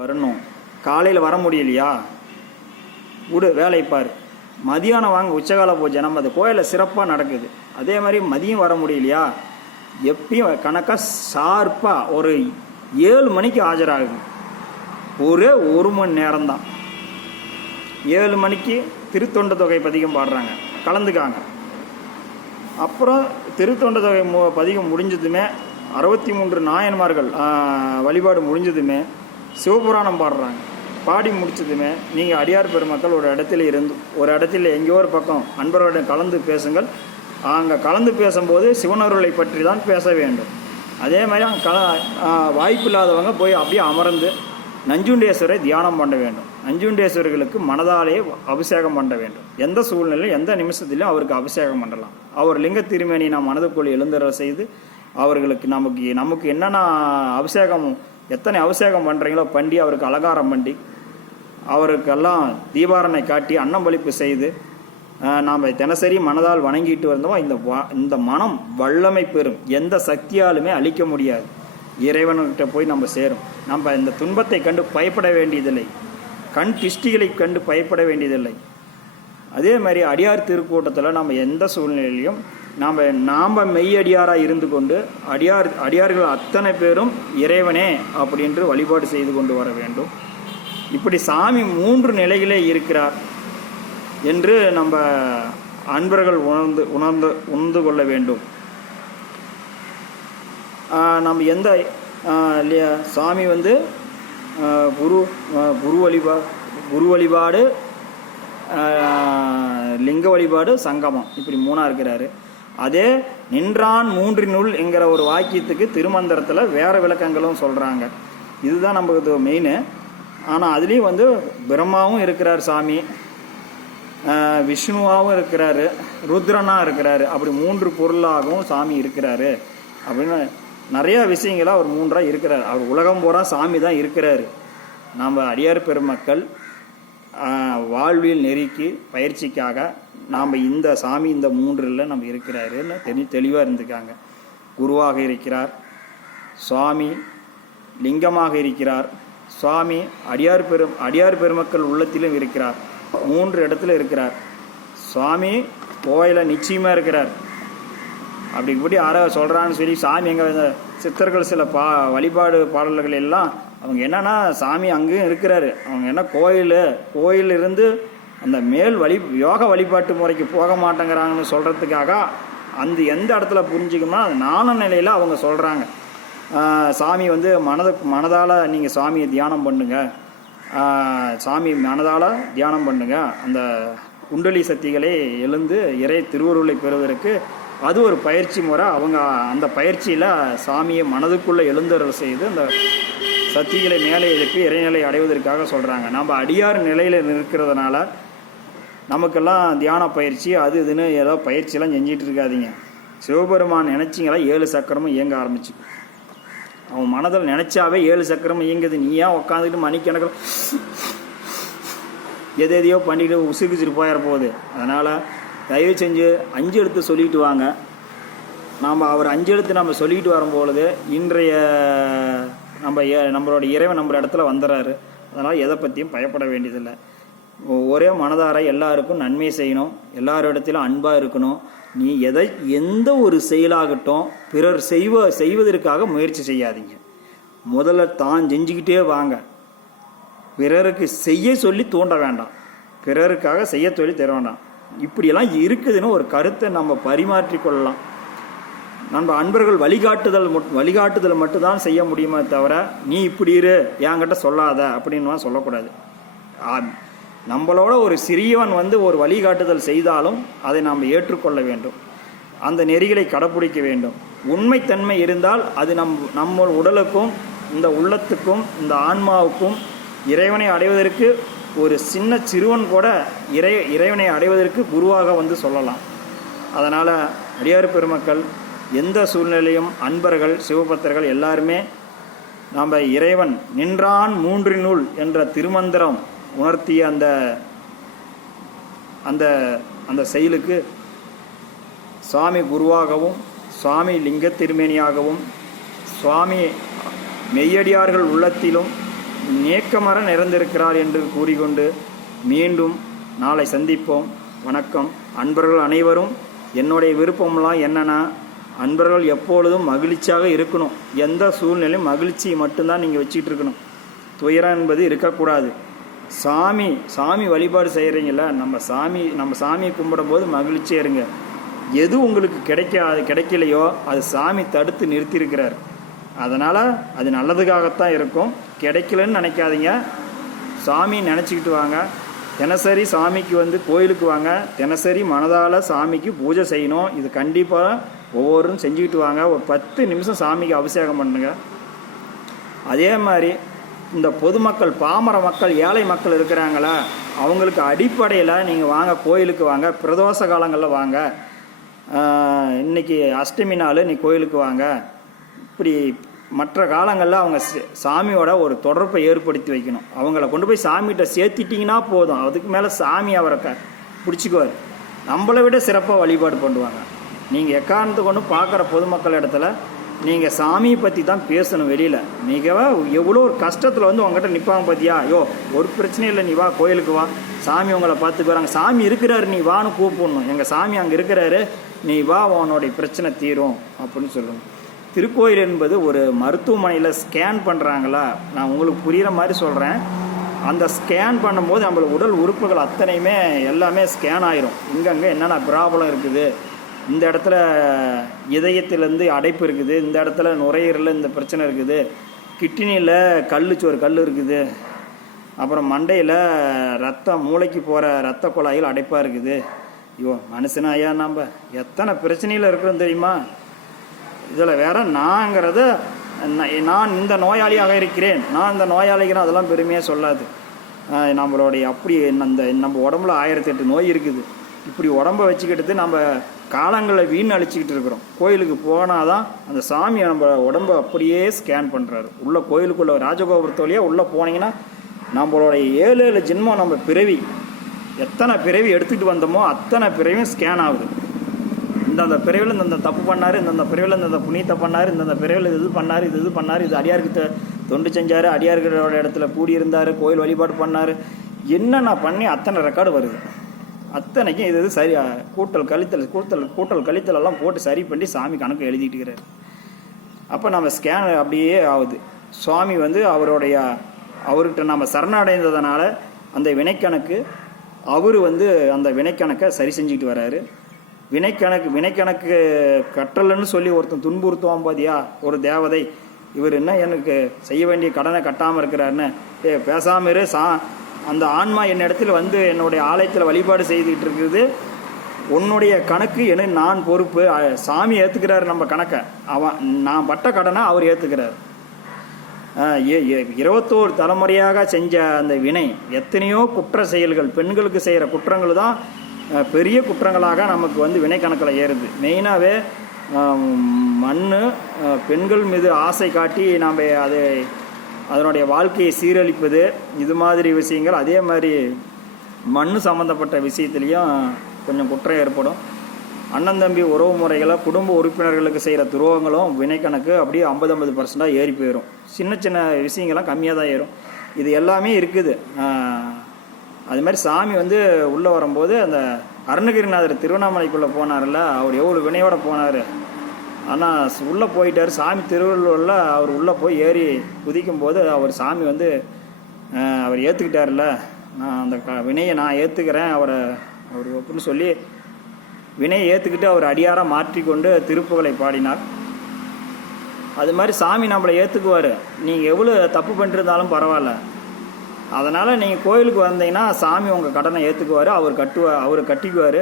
வரணும். காலையில் வர முடியலையா? விடு வேலை பாரு. மதியானம் வாங்க உச்சகால பூஜை. நம்ம அந்த கோயிலில் சிறப்பாக நடக்குது. அதே மாதிரி மதியம் வர முடியலையா? எப்பயும் கணக்காக ஷார்ப்பாக ஒரு ஏழு மணிக்கு ஆஜராகுது ஒரே ஒரு மணி நேரம்தான். ஏழு மணிக்கு திருத்தொண்ட தொகை பதிகம் பாடுறாங்க. கலந்துக்காங்க. அப்புறம் திருத்தொண்ட தொகை மு பதிகம் முடிஞ்சதுமே அறுபத்தி மூன்று நாயன்மார்கள் வழிபாடு முடிஞ்சதுமே சிவபுராணம் பாடுறாங்க. பாடி முடிச்சதுமே நீங்கள் அடியார் பெருமக்கள் ஒரு இடத்துல இருந்து ஒரு இடத்துல எங்கேயோ ஒரு பக்கம் அன்பர்களுடன் கலந்து பேசுங்கள். அங்கே கலந்து பேசும்போது சிவனருளை பற்றி தான் பேச வேண்டும். அதே மாதிரி அங்க கல வாய்ப்பு இல்லாதவங்க போய் அப்படியே அமர்ந்து நஞ்சுண்டேஸ்வரை தியானம் பண்ண வேண்டும். நஞ்சுண்டேஸ்வரர்களுக்கு மனதாலேயே அபிஷேகம் பண்ண வேண்டும். எந்த சூழ்நிலையும் எந்த நிமிஷத்திலையும் அவருக்கு அபிஷேகம் பண்ணலாம். அவர் லிங்க திருமேனி நாம் மனதுக்குள் எழுந்துற செய்து அவர்களுக்கு நமக்கு நமக்கு என்னென்ன அபிஷேகம் எத்தனை அபிஷேகம் பண்ணுறீங்களோ பண்டி அவருக்கு அலங்காரம் பண்ணி அவருக்கெல்லாம் தீபாரணை காட்டி அன்னம்பளிப்பு செய்து நாம் தினசரி மனதால் வணங்கிட்டு வந்தோம் இந்த வ- இந்த மனம் வல்லமை பெறும். எந்த சக்தியாலுமே அழிக்க முடியாது. இறைவன்கிட்ட போய் நம்ம சேரும். நம்ம இந்த துன்பத்தை கண்டு பயப்பட வேண்டியதில்லை. கண் திஷ்டிகளை கண்டு பயப்பட வேண்டியதில்லை. அதே மாதிரி அடியார் திருக்கூட்டத்தில் நம்ம எந்த சூழ்நிலையிலையும் நாம் நாம் மெய்யடியாராக இருந்து கொண்டு அடியார் அடியார்கள் அத்தனை பேரும் இறைவனே அப்படின்று வழிபாடு செய்து கொண்டு வர வேண்டும். இப்படி சாமி மூன்று நிலையிலே இருக்கிறார் என்று நம்ம அன்பர்கள் உணர்ந்து உணர்ந்து உணர்ந்து கொள்ள வேண்டும். நம்ம எந்த இல்லையா சாமி வந்து குரு குரு வழிபா குரு வழிபாடு லிங்க வழிபாடு சங்கமம் இப்படி மூணாக இருக்கிறாரு. அதே நின்றான் மூன்றினுள் என்கிற ஒரு வாக்கியத்துக்கு திருமந்திரத்தில் வேறு விளக்கங்களும் சொல்கிறாங்க இதுதான் நமக்கு மெயின் ஆனால் அதுலேயும் வந்து பிரம்மாவும் இருக்கிறார் சாமி. விஷ்ணுவாகவும் இருக்கிறாரு. ருத்ரனாக இருக்கிறாரு. அப்படி மூன்று பொருளாகவும் சாமி இருக்கிறாரு. அப்படின்னு நிறையா விஷயங்கள அவர் மூன்றாக இருக்கிறார். அவர் உலகம் பூரா சாமி தான் இருக்கிறாரு. நம்ம அடியார் பெருமக்கள் வாழ்வில் நெறிக்கு பயிற்சிக்காக நாம் இந்த சாமி இந்த மூன்றில் நம்ம இருக்கிறாருன்னு தெளி தெளிவாக இருந்துக்காங்க குருவாக இருக்கிறார். சுவாமி லிங்கமாக இருக்கிறார். சுவாமி அடியார் பெரும் அடியார் பெருமக்கள் உள்ளத்திலும் இருக்கிறார். மூன்று இடத்துல இருக்கிறார். சுவாமி கோயிலில் நிச்சயமாக இருக்கிறார். அப்படி இப்படி ஆற சொல்கிறான்னு சொல்லி சாமி எங்கே சித்தர்கள் சில பா வழிபாடு பாடல்கள் எல்லாம் அவங்க என்னன்னா சாமி அங்கேயும் இருக்கிறாரு. அவங்க என்ன கோயில் கோயிலிருந்து அந்த மேல் வழி யோக வழிபாட்டு முறைக்கு போக மாட்டேங்கிறாங்கன்னு சொல்கிறதுக்காக அந்த எந்த இடத்துல புரிஞ்சுக்கணும்னா அது நாண நிலையில் அவங்க சொல்கிறாங்க சாமி வந்து மனது மனதால் நீங்கள் சாமியை தியானம் பண்ணுங்கள் சாமி மனதால் தியானம் பண்ணுங்கள் அந்த குண்டலி சக்திகளை எழுந்து இறை திருவருளை பெறுவதற்கு அது ஒரு பயிற்சி முறை. அவங்க அந்த பயிற்சியில் சாமியை மனதுக்குள்ளே எழுந்தருள் செய்து அந்த சக்திகளை மேலே எழுப்பி இறைநிலை அடைவதற்காக சொல்கிறாங்க நம்ம அடியார் நிலையில் இருக்கிறதுனால நமக்கெல்லாம் தியான பயிற்சி அது இதுன்னு ஏதோ பயிற்சியெல்லாம் செஞ்சிட்டு இருக்காதிங்க சிவபெருமான் நினச்சிங்களா ஏழு சக்கரமும் இயங்க ஆரம்பிச்சு. அவன் மனதில் நினச்சாவே ஏழு சக்கரமும் இயங்குது. நீ ஏன் உட்காந்துக்கிட்டு மணிக்கணக்கில் எது எதையோ பண்ணிட்டு உசுகிச்சிட்டு போயிட போகுது. அதனால் தயவு செஞ்சு அஞ்சு எழுத்து சொல்லிட்டு வாங்க. நாம் அவர் அஞ்சு எழுத்து நம்ம சொல்லிட்டு வரும்பொழுது இன்றைய நம்ம ஏ- நம்மளோட இறைவன் நம்ம இடத்துல வந்துடுறாரு அதனால் எதை பற்றியும் பயப்பட வேண்டியதில்லை. ஒரே மனதார எல்லாருக்கும் நன்மை செய்யணும். எல்லாரிடத்திலும் அன்பாக இருக்கணும். நீ எதை எந்த ஒரு செயலாகட்டும் பிறர் செய்வ செய்வதற்காக முயற்சி செய்யாதீங்க. முதல்ல தான் செஞ்சுக்கிட்டே வாங்க. பிறருக்கு செய்ய சொல்லி தூண்ட வேண்டாம். பிறருக்காக செய்ய சொல்லி தர வேண்டாம். இப்படியெல்லாம் இருக்குதுன்னு ஒரு கருத்தை நம்ம பரிமாற்றிக் கொள்ளலாம். நம்ம அன்பர்கள் வழிகாட்டுதல் மட்- வழிகாட்டுதல் மட்டும்தான் செய்ய முடியுமே தவிர நீ இப்படி இரு என்கிட்ட சொல்லாத அப்படின்னுலாம் சொல்லக்கூடாது. நம்மளோட ஒரு சிறியவன் வந்து ஒரு வழிகாட்டுதல் செய்தாலும் அதை நாம் ஏற்றுக்கொள்ள வேண்டும். அந்த நெறிகளை கடைப்பிடிக்க வேண்டும். உண்மைத்தன்மை இருந்தால் அது நம் நம்ம உடலுக்கும் இந்த உள்ளத்துக்கும் இந்த ஆன்மாவுக்கும் இறைவனை அடைவதற்கு ஒரு சின்ன சிறுவன் கூட இறை இறைவனை அடைவதற்கு குருவாக வந்து சொல்லலாம். அதனால் அடியார் பெருமக்கள் எந்த சூழ்நிலையும் அன்பர்கள் சிவபக்தர்கள் எல்லாருமே நாம் இறைவன் நின்றான் மூன்றினுள் என்ற திருமந்திரம் உணர்த்திய அந்த அந்த அந்த செயலுக்கு சுவாமி குருவாகவும் சுவாமி லிங்க திருமேனியாகவும் சுவாமி மெய்யடியார்கள் உள்ளத்திலும் நேக்கமர நிறைந்திருக்கிறார் என்று கூறிக்கொண்டு மீண்டும் நாளை சந்திப்போம். வணக்கம். அன்பர்கள் அனைவரும் என்னுடைய விருப்பம்லாம் என்னென்னா அன்பர்கள் எப்பொழுதும் மகிழ்ச்சியாக இருக்கணும். எந்த சூழ்நிலையும் மகிழ்ச்சி மட்டும்தான் நீங்கள் வச்சுக்கிட்டு இருக்கணும். துயரம் என்பது இருக்கக்கூடாது. சாமி சாமி வழிபாடு செய்கிறீங்கள நம்ம சாமி நம்ம சாமியை கும்பிடும்போது மகிழ்ச்சியாக இருங்க எது உங்களுக்கு கிடைக்காது கிடைக்கலையோ அது சாமி தடுத்து நிறுத்தியிருக்கிறார். அதனால் அது நல்லதுக்காகத்தான் இருக்கும். கிடைக்கலன்னு நினைக்காதீங்க. சாமி நினச்சிக்கிட்டு வாங்க. தினசரி சாமிக்கு வந்து கோயிலுக்கு வாங்க. தினசரி மனதால் சாமிக்கு பூஜை செய்யணும். இது கண்டிப்பாக ஒவ்வொருவரும் செஞ்சுக்கிட்டு வாங்க. ஒரு பத்து நிமிஷம் சாமிக்கு அபிஷேகம் பண்ணுங்க. அதே மாதிரி இந்த பொதுமக்கள் பாமர மக்கள் ஏழை மக்கள் இருக்கிறாங்களா? அவங்களுக்கு அடிப்படையில் நீங்கள் வாங்க கோயிலுக்கு வாங்க பிரதோஷ காலங்களில் வாங்க. இன்றைக்கி இன்னைக்கு அஷ்டமி நாள் நீ கோயிலுக்கு வாங்க. இப்படி மற்ற காலங்களில் அவங்க சாமியோட ஒரு தொடர்பை ஏற்படுத்தி வைக்கணும். அவங்கள கொண்டு போய் சாமிகிட்ட சேர்த்திட்டிங்கன்னா போதும். அதுக்கு மேலே சாமி அவரை க பிடிச்சிக்குவார். நம்மளை விட சிறப்பாக வழிபாடு பண்ணுவாங்க. நீங்கள் எக்காரணத்துக்கு கொண்டு பார்க்குற பொதுமக்கள் இடத்துல நீங்கள் சாமியை பற்றி தான் பேசணும் வெளியில். மிகவா எவ்வளோ ஒரு கஷ்டத்தில் வந்து உங்ககிட்ட நிற்பாங்க பார்த்தியா ஐயோ ஒரு பிரச்சனையும் இல்லை நீ வா கோயிலுக்கு வா. சாமி உங்களை பார்த்துக்குறாங்க. சாமி இருக்கிறாரு நீ வான்னு கூப்பிடணும். எங்கள் சாமி அங்கே இருக்கிறாரு நீ வா உன்னுடைய பிரச்சனை தீரும் அப்படின்னு சொல்லணும். திருக்கோயில் என்பது ஒரு மருத்துவமனையில் ஸ்கேன் பண்ணுறாங்களா நான் உங்களுக்கு புரிகிற மாதிரி சொல்கிறேன் அந்த ஸ்கேன் பண்ணும்போது நம்மளோட உடல் உறுப்புகள் அத்தனையுமே எல்லாமே ஸ்கேன் ஆயிரும். இங்கங்கே என்னென்ன ப்ராப்ளம் இருக்குது? இந்த இடத்துல இதயத்திலேருந்து அடைப்பு இருக்குது. இந்த இடத்துல நுரையீரலில் இந்த பிரச்சனை இருக்குது. கிட்னியில் கல் சோறு கல் இருக்குது. அப்புறம் மண்டையில் ரத்தம் மூளைக்கு போகிற ரத்த குழாயில் அடைப்பாக இருக்குது. ஐயோ மனுஷனா ஐயா நம்ம எத்தனை பிரச்சனையில் இருக்கிறோம் தெரியுமா? இதில் வேற நாங்கிறது ந- நான் இந்த நோயாளியாக இருக்கிறேன். நான் இந்த நோயாளிகிறேன் அதெல்லாம் பெருமையாக சொல்லாது. நம்மளுடைய அப்படி அந்த நம்ம உடம்புல ஆயிரத்தி எட்டு நோய் இருக்குது. இப்படி உடம்ப வச்சுக்கிட்டு நம்ம காலங்களை வீண் அழிச்சிக்கிட்டு இருக்கிறோம். கோயிலுக்கு போனால் தான் அந்த சாமி நம்ம உடம்ப அப்படியே ஸ்கேன் பண்ணுறாரு உள்ளே கோயிலுக்குள்ள ராஜகோபுரத்து வழியாக உள்ளே போனீங்கன்னா நம்மளுடைய ஏழு ஏழு ஜென்மம் நம்ம பிறவி. எத்தனை பிறவி எடுத்துகிட்டு வந்தோமோ அத்தனை பிறவியும் ஸ்கேன் ஆகுது. இந்தந்த பிறவியில் இந்தந்த தப்பு பண்ணார் இந்தந்த பிறவியில் இந்தந்த புண்ணியத்தை பண்ணார் இந்தந்த பிறவியில் இது பண்ணார் இது இது பண்ணார் இது அடியாருக்கு தொண்டு செஞ்சார் அடியார்களோட இடத்துல கூடியிருந்தார் கோயில் வழிபாடு பண்ணார். என்னென்ன பண்ணி அத்தனை ரெக்கார்டு வருது. அத்தனைக்கும் இது இது சரி கூட்டல் கழித்தல் கூட்டல் கூட்டல் கழித்தல் எல்லாம் போட்டு சரி பண்ணி சாமி கணக்கு எழுதிட்டு இருக்கிறார் அப்போ நம்ம ஸ்கேன் அப்படியே ஆகுது. சுவாமி வந்து அவருடைய அவர்கிட்ட நம்ம சரணடைந்ததுனால அந்த வினைக்கணக்கு அவர் வந்து அந்த வினைக்கணக்கை சரி செஞ்சுக்கிட்டு வராரு. வினைக்கணக்கு வினைக்கணக்கு கட்டலன்னு சொல்லி ஒருத்தன் துன்புறுத்துவான் பாதியா ஒரு தேவதை. இவர் என்ன எனக்கு செய்ய வேண்டிய கடனை கட்டாமல் இருக்கிறாருன்னு ஏ பேசாமல் இரு சா அந்த ஆன்மா என்னிடத்தில் வந்து என்னுடைய ஆலயத்தில் வழிபாடு செய்துக்கிட்டு இருக்குது. உன்னுடைய கணக்கு என நான் பொறுப்பு. சாமி ஏற்றுக்கிறாரு நம்ம கணக்கை. அவன் நான் பட்ட கடனை அவர் ஏற்றுக்கிறார் இருபத்தோரு தலைமுறையாக செஞ்ச அந்த வினை எத்தனையோ குற்ற செயல்கள் பெண்களுக்கு செய்கிற குற்றங்கள் தான் பெரிய குற்றங்களாக நமக்கு வந்து வினை கணக்கில் ஏறுது. மெயினாகவே மண் பெண்கள் மீது ஆசை காட்டி நாம் அது அதனுடைய வாழ்க்கையை சீரழிப்பது இது மாதிரி விஷயங்கள் அதே மாதிரி மண் சம்மந்தப்பட்ட விஷயத்துலேயும் கொஞ்சம் குற்றம் ஏற்படும். அண்ணன் தம்பி உறவு முறைகளை குடும்ப உறுப்பினர்களுக்கு செய்கிற துரோகங்களும் வினைக்கணக்கு அப்படியே ஐம்பது ஐம்பது பர்சண்டாக ஏறி போயிடும் சின்ன சின்ன விஷயங்கள்லாம் கம்மியாக தான் ஏறும். இது எல்லாமே இருக்குது. அது மாதிரி சாமி வந்து உள்ளே வரும்போது அந்த அருணகிரிநாதர் திருவண்ணாமலைக்குள்ளே போனார்ல அவர் எவ்வளோ வினையோடு போனார். ஆனால் உள்ளே போயிட்டார். சாமி திருவள்ளுவரில் அவர் உள்ளே போய் ஏறி குதிக்கும் போது அவர் சாமி வந்து அவர் ஏற்றுக்கிட்டார்ல நான் அந்த க வினையை நான் ஏற்றுக்கிறேன் அவரை அவர் அப்படின்னு சொல்லி வினையை ஏற்றுக்கிட்டு அவர் அடியாராக மாற்றிக்கொண்டு திருப்புகளை பாடினார். அது மாதிரி சாமி நம்மளை ஏற்றுக்குவார் நீங்கள் எவ்வளோ தப்பு பண்ணிருந்தாலும் பரவாயில்ல. அதனால் நீங்கள் கோயிலுக்கு வந்தீங்கன்னா சாமி உங்கள் கடனை ஏற்றுக்குவார் அவர் கட்டுவார் அவர் கட்டிக்குவார்.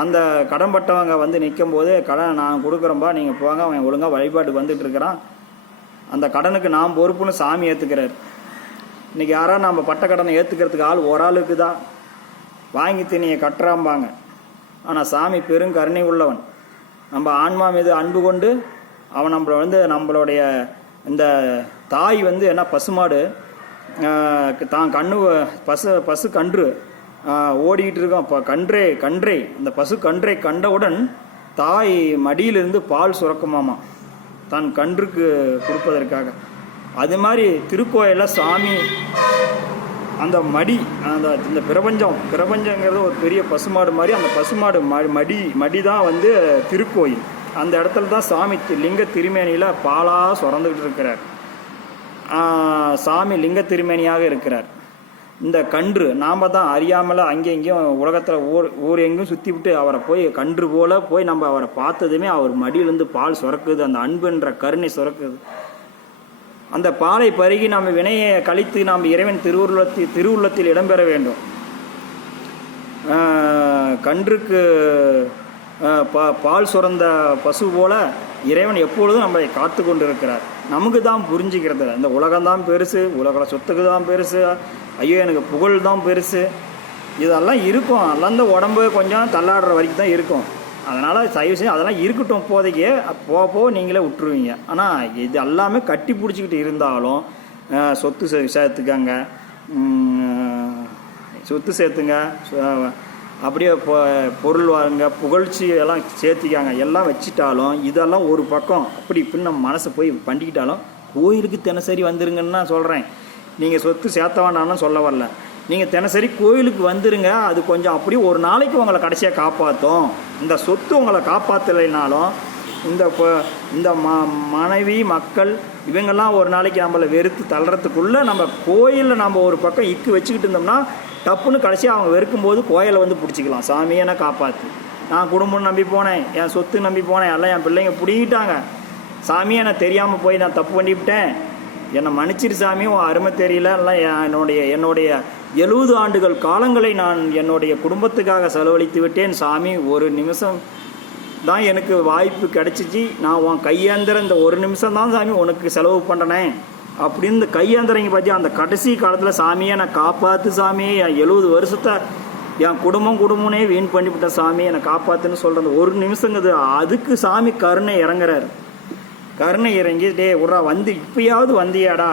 அந்த கடன்பட்டவங்க வந்து நிற்கும் போது கடன் நான் கொடுக்குறேன்பா நீங்கள் போங்க அவன் ஒழுங்காக வழிபாட்டுக்கு வந்துட்டு இருக்கிறான். அந்த கடனுக்கு நான் பொறுப்புன்னு சாமி ஏற்றுக்கிறார் இன்றைக்கி யாராவது நம்ம பட்ட கடனை ஏற்றுக்கிறதுக்கு ஆள் ஒரு ஆளுக்கு தான். வாங்கி தினியை கட்டுறாம்பாங்க. ஆனால் சாமி பெரும் கருணை உள்ளவன். நம்ம ஆன்மா மீது அன்பு கொண்டு அவன் நம்மளை வந்து நம்மளுடைய இந்த தாய் வந்து என்ன பசுமாடு தான் கண்ணு பசு பசு கன்று ஓடிக்கிட்டு இருக்கோம் இப்போ கன்றே கன்றே. அந்த பசு கன்றை கண்டவுடன் தாய் மடியிலிருந்து பால் சுரக்குமாமா. தன் கன்றுக்கு கொடுப்பதற்காக. அது மாதிரி திருக்கோயிலில் சாமி அந்த மடி அந்த இந்த பிரபஞ்சம் பிரபஞ்சங்கிறது ஒரு பெரிய பசுமாடு மாதிரி அந்த பசுமாடு மடி மடி தான் வந்து திருக்கோயில். அந்த இடத்துல தான் சாமி தி- லிங்க திருமேனியில் பாலாக சுரந்துக்கிட்டு இருக்கிறார் சாமி லிங்க திருமேனியாக இருக்கிறார். இந்த கன்று நாம் தான் அறியாமல் அங்கே இங்கேயும் உலகத்தில் ஊர் ஊர் எங்கேயும் சுற்றி விட்டு அவரை போய் கன்று போல் போய் நம்ம அவரை பார்த்ததுமே அவர் மடியிலேருந்து பால் சுரக்குது அந்த அன்புன்ற கருணை சுரக்குது. அந்த பாலை பருகி நாம் வினையை கழித்து நாம் இறைவன் திருவுருளத்தில் திருவுள்ளத்தில் இடம்பெற வேண்டும். கன்றுக்கு பா பால் சுரந்த பசு போல இறைவன் எப்பொழுதும் நம்மளை காத்து கொண்டிருக்கிறார் இருக்கிறார் நமக்கு தான் புரிஞ்சுக்கிறது இந்த உலகம் தான் பெருசு உலக சொத்துக்கு தான் பெருசு ஐயோ எனக்கு புகழ் தான் பெருசு. இதெல்லாம் இருக்கும். அதெல்லாம் இந்த உடம்பு கொஞ்சம் தள்ளாடுற வரைக்கும் தான் இருக்கும். அதனால் தயவு செஞ்சு அதெல்லாம் இருக்கட்டும். இப்போதைக்கு போக போக நீங்களே விட்டுருவீங்க ஆனால் இது எல்லாமே கட்டி பிடிச்சிக்கிட்டு இருந்தாலும் சொத்து சே- சேர்த்துக்கங்க. சொத்து சேர்த்துங்க. அப்படியே பொ- பொருள் வாங்க புகழ்ச்சி எல்லாம் சேர்த்திக்காங்க. எல்லாம் வச்சிட்டாலும் இதெல்லாம் ஒரு பக்கம் அப்படி இப்படின்னு நம்ம மனசை போய் பண்ணிக்கிட்டாலும் கோயிலுக்கு தினசரி வந்துருங்கன்னு நான் சொல்கிறேன் நீங்கள் சொத்து சேர்த்த வேண்டாம்னு சொல்ல வரல. நீங்கள் தினசரி கோயிலுக்கு வந்துருங்க. அது கொஞ்சம் அப்படியே ஒரு நாளைக்கு உங்களை கடைசியாக காப்பாற்றும் இந்த சொத்து உங்களை காப்பாற்றலைனாலும் இந்த இப்போ இந்த ம மனைவி மக்கள் இவங்கெல்லாம் ஒரு நாளைக்கு நம்மளை வெறுத்து தள்ளுறதுக்குள்ளே நம்ம கோயிலில் நம்ம ஒரு பக்கம் இக்கு வச்சுக்கிட்டு இருந்தோம்னா டப்புன்னு கடைசியாக அவங்க வெறுக்கும்போது கோயிலை வந்து பிடிச்சிக்கலாம். சாமியை நான் காப்பாற்று நான் குடும்பம் நம்பி போனேன். என் சொத்து நம்பி போனேன். எல்லாம் என் பிள்ளைங்க பிடிக்கிட்டாங்க சாமியை நான் தெரியாமல் போய் நான் தப்பு பண்ணிவிட்டேன். என்னை மன்னிச்சிரு சாமி. உன் அருமை தெரியல. எல்லாம் என்னுடைய என்னுடைய எழுபது ஆண்டுகள் காலங்களை நான் என்னுடைய குடும்பத்துக்காக செலவழித்து விட்டேன். சாமி ஒரு நிமிஷம் தான் எனக்கு வாய்ப்பு கிடைச்சிச்சு. நான் உன் கையேந்திர இந்த ஒரு நிமிஷம் தான் சாமி உனக்கு செலவு பண்ணுறேன் அப்படின்னு இந்த கையேந்திரங்க பற்றி அந்த கடைசி காலத்தில் சாமியை நான் காப்பாற்று சாமி என் எழுபது வருஷத்தை என் குடும்பம் குடும்பனே வீண் பண்ணிவிட்ட சாமி என்னை காப்பாற்றுன்னு சொல்கிற அந்த ஒரு நிமிஷங்கிறது அதுக்கு சாமி கருணை இறங்குறாரு. கருணை இறங்கி டே உட்றா வந்து இப்பயாவது வந்தியாடா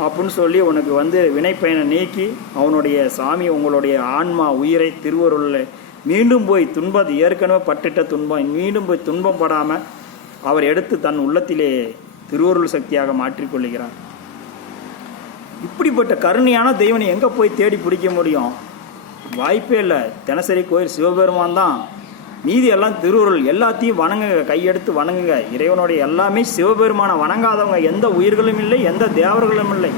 அப்படின்னு சொல்லி உனக்கு வந்து வினைப்பயனை நீக்கி அவனுடைய சாமி உங்களுடைய ஆன்மா உயிரை திருவருளில் மீண்டும் போய் துன்பம் ஏற்கனவே பட்டுட்ட துன்பம் மீண்டும் போய் துன்பம் படாமல் அவர் எடுத்து தன் உள்ளத்திலே திருவருள் சக்தியாக மாற்றிக்கொள்கிறார் இப்படிப்பட்ட கருணையான தெய்வனை எங்கே போய் தேடி பிடிக்க முடியும்? வாய்ப்பே இல்லை. தினசரி கோயில் சிவபெருமான் தான். மீதி எல்லாம் திருவுருள். எல்லாத்தையும் வணங்குங்க. கையெடுத்து வணங்குங்க. இறைவனுடைய எல்லாமே சிவபெருமானை வணங்காதவங்க. எந்த உயிர்களும் இல்லை எந்த தேவர்களும் இல்லை.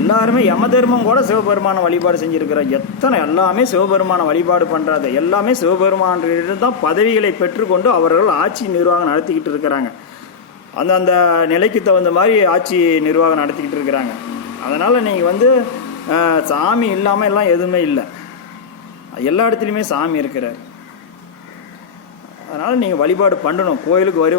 எல்லாருமே யம தர்மம் கூட சிவபெருமான வழிபாடு செஞ்சுருக்கிற. எத்தனை எல்லாமே சிவபெருமான வழிபாடு பண்ணுறாது எல்லாமே சிவபெருமானிடம் தான் பதவிகளை பெற்றுக்கொண்டு அவர்கள் ஆட்சி நிர்வாகம் நடத்திக்கிட்டு இருக்கிறாங்க. அந்தந்த நிலைக்கு தகுந்த மாதிரி ஆட்சி நிர்வாகம் நடத்திக்கிட்டு இருக்கிறாங்க. அதனால் நீங்கள் வந்து சாமி இல்லாமல் எல்லாம் எதுவுமே இல்லை. எல்லா இடத்துலையுமே சாமி இருக்கிறார். அதனால் நீங்கள் வழிபாடு பண்ணணும். கோயிலுக்கு வரு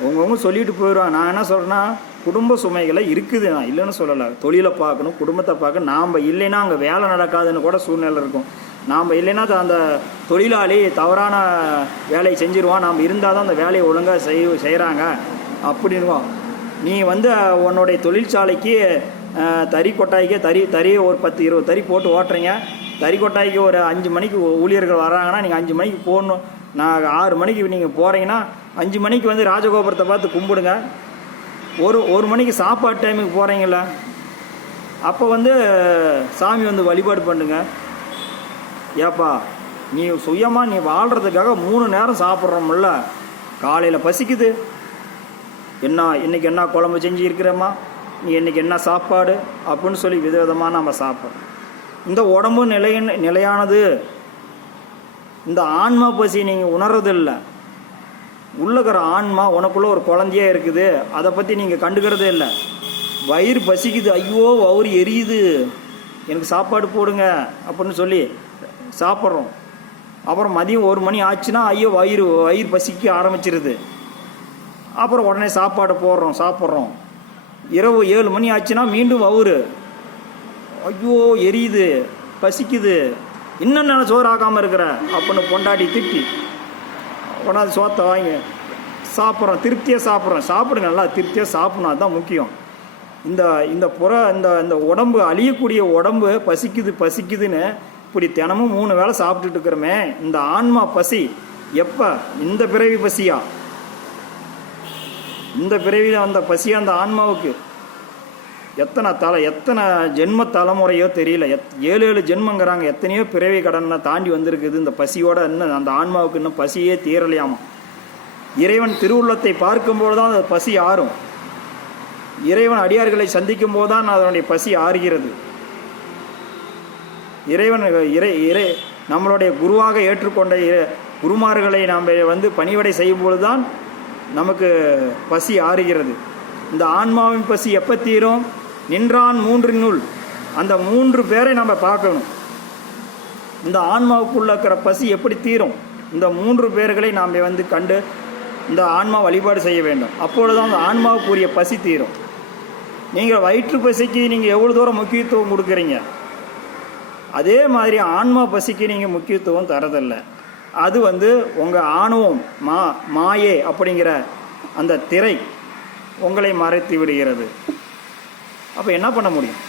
அவங்கவுங்க சொல்லிட்டு போயிடுவாங்க நான் என்ன சொல்கிறேன்னா குடும்ப சுமைகளை இருக்குது. நான் இல்லைன்னு சொல்லலை. தொழிலை பார்க்கணும் குடும்பத்தை பார்க்கணும். நாம் இல்லைன்னா அங்கே வேலை நடக்காதுன்னு கூட சூழ்நிலை இருக்கும். நாம் இல்லைன்னா அந்த தொழிலாளி தவறான வேலையை செஞ்சிருவான். நாம் இருந்தால் தான் அந்த வேலையை ஒழுங்காக செய் செய்கிறாங்க அப்படின்வான் நீ வந்து உன்னுடைய தொழிற்சாலைக்கு தறி கொட்டாய்க்கு தறி தறி ஒரு பத்து இருபது தறி போட்டு ஓட்டுறீங்க. தறி கொட்டாய்க்கு ஒரு அஞ்சு மணிக்கு ஊழியர்கள் வராங்கன்னா நீங்கள் அஞ்சு மணிக்கு போகணும் நான் ஆறு மணிக்கு நீங்கள் போகிறீங்கன்னா அஞ்சு மணிக்கு வந்து ராஜகோபுரத்தை பார்த்து கும்பிடுங்க. ஒரு ஒரு மணிக்கு சாப்பாடு டைமுக்கு போகிறீங்கள அப்போ வந்து சாமி வந்து வழிபாடு பண்ணுங்க. ஏப்பா நீ சுயமாக நீ வாழ்கிறதுக்காக மூணு நேரம் சாப்பிட்றோம்ல காலையில் பசிக்குது. என்ன இன்றைக்கி என்ன குழம்பு செஞ்சு இருக்கிறேம்மா நீ என்ன சாப்பாடு? அப்படின்னு சொல்லி விதவிதமாக நம்ம சாப்பிட்றோம். இந்த உடம்பு நிலை நிலையானது இந்த ஆன்மா பசி நீங்கள் உணர்றதில்லை. உள்ளக்கிற ஆன்மா உனக்குள்ளே ஒரு குழந்தையே இருக்குது. அதை பற்றி நீங்கள் கண்டுக்கிறதே இல்லை. வயிறு பசிக்குது. ஐயோ வயிறு எரியுது. எனக்கு சாப்பாடு போடுங்க அப்படின்னு சொல்லி சாப்பிட்றோம். அப்புறம் மதியம் ஒரு மணி ஆச்சுன்னா ஐயோ வயிறு வயிறு பசிக்க ஆரம்பிச்சிருது. அப்புறம் உடனே சாப்பாடு போடுறோம் சாப்பிட்றோம். இரவு ஏழு மணி ஆச்சுன்னா மீண்டும் அவரு. ஐயோ எரியுது பசிக்குது. இன்னும் நான் சோறு ஆக்காமல் இருக்கிற? அப்படின்னு பொண்டாட்டி திட்டி. கொண்டாந்து சோத்தை வாங்கி சாப்பிட்றோம் திருப்தியாக சாப்பிட்றோம் சாப்பிடுங்க நல்லா திருப்தியாக சாப்பிடணும். அதுதான் முக்கியம். இந்த இந்த புற இந்த இந்த உடம்பு அழியக்கூடிய உடம்பு பசிக்குது பசிக்குதுன்னு இப்படி தினமும் மூணு வேளை சாப்பிட்டுட்டு இருக்கிறோமே. இந்த ஆன்மா பசி எப்போ? இந்த பிறவி பசியா? இந்த பிறவியில் வந்த பசி அந்த ஆன்மாவுக்கு எத்தனை தலை எத்தனை ஜென்ம தலைமுறையோ தெரியல. எத் ஏழு ஏழு ஜென்மங்கிறாங்க. எத்தனையோ பிறவி கடனை தாண்டி வந்திருக்குது. இந்த பசியோட இன்னும் அந்த ஆன்மாவுக்கு இன்னும் பசியே தீரலையாமா? இறைவன் திருவுள்ளத்தை பார்க்கும்போது தான் அந்த பசி ஆறும். இறைவன் அடியார்களை சந்திக்கும் போது தான் அதனுடைய பசி ஆறுகிறது. இறைவன் இறை இறை நம்மளுடைய குருவாக ஏற்றுக்கொண்ட இ- குருமார்களை நாம் வந்து பணிவடை செய்யும்பொழுது தான் நமக்கு பசி ஆறுகிறது. இந்த ஆன்மாவின் பசி எப்போ தீரும்? நின்றான் மூன்றினுள் அந்த மூன்று பேரை நம்ம பார்க்கணும். இந்த ஆன்மாவுக்குள்ள இருக்கிற பசி எப்படி தீரும்? இந்த மூன்று பேர்களை நாம் வந்து கண்டு இந்த ஆன்மா வழிபாடு செய்ய வேண்டும். அப்பொழுது அந்த ஆன்மாவுக்குரிய பசி தீரும். நீங்கள் வயிற்று பசிக்கு நீங்கள் எவ்வளோ தூரம் முக்கியத்துவம் கொடுக்குறீங்க? அதே மாதிரி ஆன்மா பசிக்கு நீங்கள் முக்கியத்துவம் தரதில்லை. அது வந்து உங்கள் ஆணவம் மா மாயே அப்படிங்கிற அந்த திரை உங்களை மறைத்து விடுகிறது. அப்போ என்ன பண்ண முடியும்?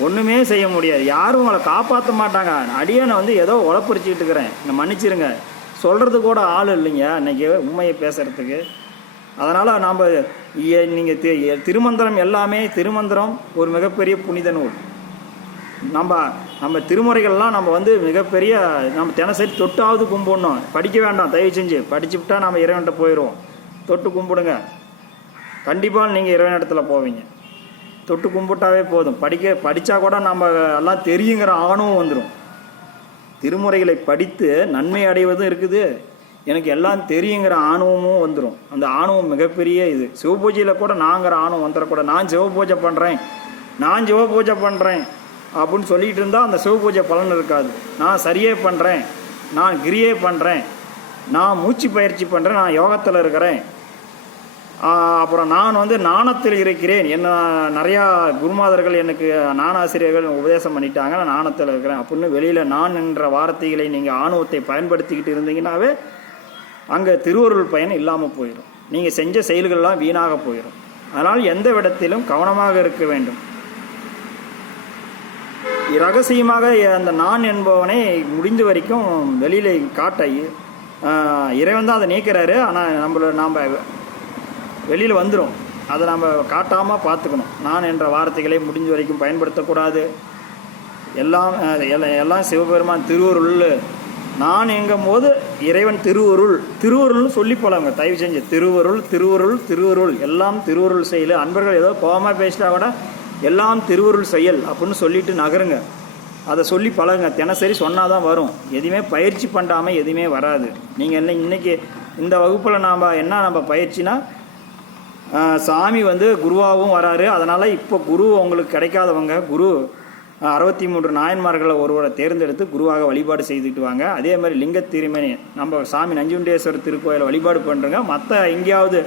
ஒன்றுமே செய்ய முடியாது. யாரும் உங்களை காப்பாற்ற மாட்டாங்க. அடியனை வந்து ஏதோ உழப்பறிச்சிக்கிட்டு இருக்கிறேன். என்னை மன்னிச்சிருங்க. சொல்கிறது கூட ஆள் இல்லைங்க. அன்றைக்கி உண்மையை பேசுகிறதுக்கு அதனால் நாம் நீங்கள் திருமந்திரம் எல்லாமே திருமந்திரம் ஒரு மிகப்பெரிய புனித நூல். நம்ம நம்ம திருமுறைகள்லாம் நம்ம வந்து மிகப்பெரிய நம்ம தினசரி தொட்டாவது கும்பிடணும். படிக்க வேண்டாம் தயவு செஞ்சு. படிச்சு விட்டால் நம்ம இறைவன்கிட்ட போயிடுவோம். தொட்டு கும்பிடுங்க. கண்டிப்பாக நீங்கள் இறைவன் இடத்துல போவீங்க. தொட்டு கும்பிட்டாவே போதும். படிக்க படித்தா கூட நம்ம எல்லாம் தெரியுங்கிற ஆணவம் வந்துடும் திருமுறைகளை படித்து நன்மை அடைவதும் இருக்குது. எனக்கு எல்லாம் தெரியுங்கிற ஆணவமும் வந்துடும் அந்த ஆணவம் மிகப்பெரிய இது. சிவபூஜையில் கூட நாங்கிற ஆணவம் வந்துடக்கூடாது நான் சிவபூஜை பண்ணுறேன் நான் சிவபூஜை பண்ணுறேன் அப்படின்னு சொல்லிட்டு இருந்தால் அந்த சிவ பூஜை பலன் இருக்காது. நான் சரியே பண்ணுறேன் நான் கிரியே பண்ணுறேன் நான் மூச்சு பயிற்சி பண்ணுறேன் நான் யோகத்தில் இருக்கிறேன். அப்புறம் நான் வந்து நாணத்தில் இருக்கிறேன். என்ன நிறையா குருமாதர்கள் எனக்கு நாணாசிரியர்கள் உபதேசம் பண்ணிட்டாங்க. நான் நாணத்தில் இருக்கிறேன் அப்படின்னு வெளியில் நான் என்ற வார்த்தைகளை நீங்கள் ஆணவத்தை பயன்படுத்திக்கிட்டு இருந்தீங்கன்னாவே அங்கே திருவருள் பயன் இல்லாமல் போயிடும் நீங்கள் செஞ்ச செயல்கள்லாம் வீணாக போயிடும் அதனால் எந்த விடத்திலும் கவனமாக இருக்க வேண்டும். ரகசியமாக அந்த நான் என்பவனை முடிஞ்ச வரைக்கும் வெளியில் காட்ட இறைவன் தான் அதை நீக்கிறாரு. ஆனால் நம்மள நாம் வெளியில் வந்துடும் அதை நம்ம காட்டாமல் பார்த்துக்கணும். நான் என்ற வார்த்தைகளை முடிஞ்ச வரைக்கும் பயன்படுத்தக்கூடாது. எல்லாம் எல்லாம் எல்லாம் சிவபெருமான் திருவருள். நான் எங்கும் போது இறைவன் திருவருள். திருவருள்னு சொல்லி போலாங்க. தயவு செஞ்சு. திருவருள் திருவருள் திருவருள். எல்லாம் திருவருள் செயல். அன்பர்கள் ஏதோ கோபமாக பேசிட்டா கூட எல்லாம் திருவருள் செயல் அப்படின்னு சொல்லிட்டு நகருங்க. அதை சொல்லி பழகுங்க. தினசரி சொன்னால் தான் வரும். எதுவுமே பயிற்சி பண்ணாமல் எதுவுமே வராது. நீங்கள் என்ன இன்னைக்கு இந்த வகுப்பில் நாம் என்ன நம்ம பயிற்சினா சாமி வந்து குருவாகவும் வராரு. அதனால் இப்போ குரு உங்களுக்கு கிடைக்காதவங்க குரு அறுபத்தி மூன்று நாயன்மார்களை ஒருவரை தேர்ந்தெடுத்து குருவாக வழிபாடு செய்துட்டு வாங்க. அதே மாதிரி லிங்க திருமணி நம்ம சாமி நஞ்சுண்டேஸ்வரர் திருக்கோயிலை வழிபாடு பண்ணுறோங்க மற்ற எங்கேயாவது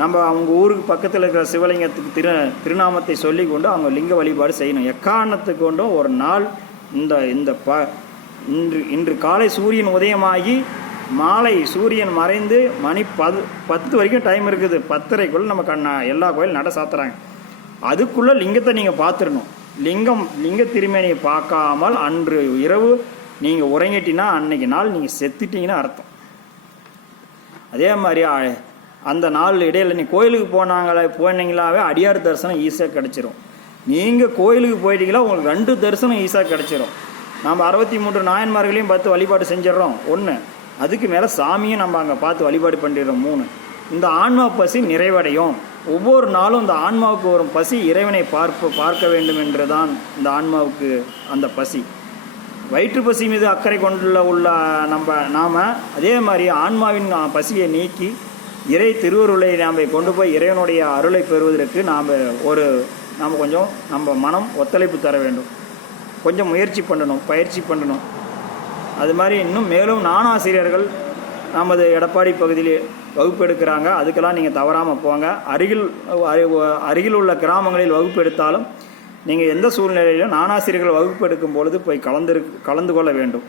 நம்ம அவங்க ஊருக்கு பக்கத்தில் இருக்கிற சிவலிங்கத்துக்கு திரு திருநாமத்தை சொல்லி கொண்டு அவங்க லிங்க வழிபாடு செய்யணும். எக்காரணத்துக்கு கொண்டும் ஒரு நாள் இந்த இந்த ப இன்று இன்று காலை சூரியன் உதயமாகி மாலை சூரியன் மறைந்து மணி பது பத்து வரைக்கும் டைம் இருக்குது. பத்தரைக்குள்ள நம்ம கண்ண எல்லா கோயிலும் நட சாத்துறாங்க. அதுக்குள்ளே லிங்கத்தை நீங்கள் பார்த்துடணும் லிங்கம் லிங்க திருமேனியை பார்க்காமல் அன்று இரவு நீங்கள் உறங்கிட்டினா அன்னைக்கு நாள் நீங்கள் செத்துட்டீங்கன்னு அர்த்தம். அதே மாதிரி அந்த நாள் இடையில நீ கோயிலுக்கு போனாங்களா போனீங்களாவே அடியார் தரிசனம் ஈஸியாக கிடச்சிரும். நீங்கள் கோயிலுக்கு போயிட்டீங்களா உங்களுக்கு ரெண்டு தரிசனம் ஈஸியாக கிடச்சிரும். நம்ம அறுபத்தி மூன்று நாயன்மார்களையும் பார்த்து வழிபாடு செஞ்சிடறோம். ஒன்று அதுக்கு மேலே சாமியும் நம்ம அங்கே பார்த்து வழிபாடு பண்ணிடுறோம். மூணு இந்த ஆன்மா பசி நிறைவடையும். ஒவ்வொரு நாளும் இந்த ஆன்மாவுக்கு வரும் பசி இறைவனை பார்ப்பு பார்க்க வேண்டும் என்று தான் இந்த ஆன்மாவுக்கு அந்த பசி. வயிற்று பசி மீது அக்கறை கொண்டுள்ள உள்ள நம்ம நாம் அதே மாதிரி ஆன்மாவின் பசியை நீக்கி இறை திருவருளை நாம் கொண்டு போய் இறைவனுடைய அருளை பெறுவதற்கு நாம் ஒரு நாம் கொஞ்சம் நம்ம மனம் ஒத்துழைப்பு தர வேண்டும். கொஞ்சம் முயற்சி பண்ணணும் பயிற்சி பண்ணணும். அது மாதிரி இன்னும் மேலும் நானாசிரியர்கள் நமது எடப்பாடி பகுதியில் வகுப்பு எடுக்கிறாங்க. அதுக்கெல்லாம் நீங்கள் தவறாமல் போங்க. அருகில் அருகில் உள்ள கிராமங்களில் வகுப்பு எடுத்தாலும் நீங்கள் எந்த சூழ்நிலையிலும் நானாசிரியர்கள் வகுப்பு எடுக்கும் பொழுது போய் கலந்து கலந்து கொள்ள வேண்டும்.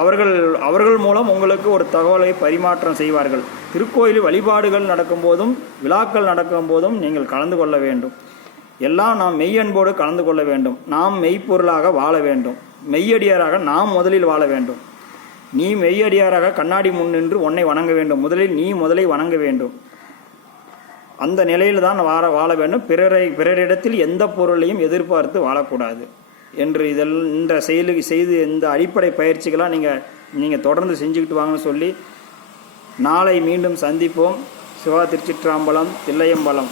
அவர்கள் அவர்கள் மூலம் உங்களுக்கு ஒரு தகவலை பரிமாற்றம் செய்வார்கள். திருக்கோயில் வழிபாடுகள் நடக்கும்போதும் விழாக்கள் நடக்கும் போதும் நீங்கள் கலந்து கொள்ள வேண்டும். எல்லாம் நாம் மெய்யன்போடு கலந்து கொள்ள வேண்டும். நாம் மெய்ப்பொருளாக வாழ வேண்டும். மெய்யடியாராக நாம் முதலில் வாழ வேண்டும். நீ மெய்யடியாராக கண்ணாடி முன் நின்று உன்னை வணங்க வேண்டும். முதலில் நீ முதலை வணங்க வேண்டும். அந்த நிலையில் தான் வாழ வாழ வேண்டும். பிறரை பிறரிடத்தில் எந்த பொருளையும் எதிர்பார்த்து வாழக்கூடாது. என்று இதில் இந்த செயலுக்கு செய்து இந்த அடிப்படை பயிற்சிகளாக நீங்கள் நீங்கள் தொடர்ந்து செஞ்சுக்கிட்டு வாங்கன்னு சொல்லி நாளை மீண்டும் சந்திப்போம். சிவா திருச்சிற்றாம்பலம் தில்லையம்பலம்.